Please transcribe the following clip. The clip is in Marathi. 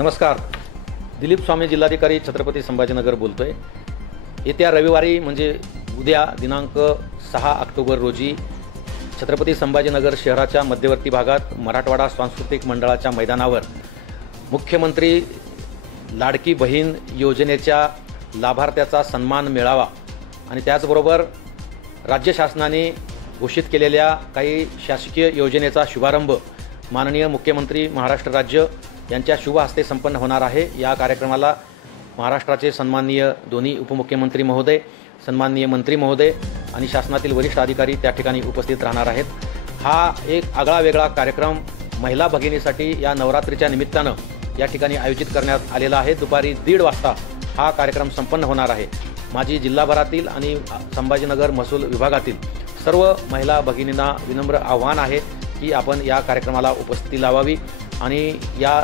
नमस्कार. दिलीप स्वामी, जिल्हाधिकारी, छत्रपती संभाजीनगर बोलतोय. येत्या रविवारी म्हणजे उद्या दिनांक 6 ऑक्टोबर रोजी छत्रपती संभाजीनगर शहराच्या मध्यवर्ती भागात मराठवाडा सांस्कृतिक मंडळाच्या मैदानावर मुख्यमंत्री लाडकी बहीण योजनेच्या लाभार्थ्याचा सन्मान मेळावा आणि त्याचबरोबर राज्य शासनाने घोषित केलेल्या काही शासकीय योजनेचा शुभारंभ माननीय मुख्यमंत्री महाराष्ट्र राज्य यांच्या शुभ हस्ते संपन्न होणार आहे. या कार्यक्रमाला महाराष्ट्राचे सन्माननीय दोन्ही उपमुख्यमंत्री महोदय, सन्माननीय मंत्री महोदय आणि शासनातील वरिष्ठ अधिकारी त्या ठिकाणी उपस्थित राहणार आहेत. हा एक आगळा वेगळा कार्यक्रम महिला भगिनीसाठी या नवरात्रीच्या निमित्तानं या ठिकाणी आयोजित करण्यात आलेला आहे. दुपारी 1:30 वाजता हा कार्यक्रम संपन्न होणार आहे. माझी जिल्हाभरातील आणि संभाजीनगर महसूल विभागातील सर्व महिला भगिनींना विनम्र आव्हान आहे की आपण या कार्यक्रमाला उपस्थिती लावावी आणि या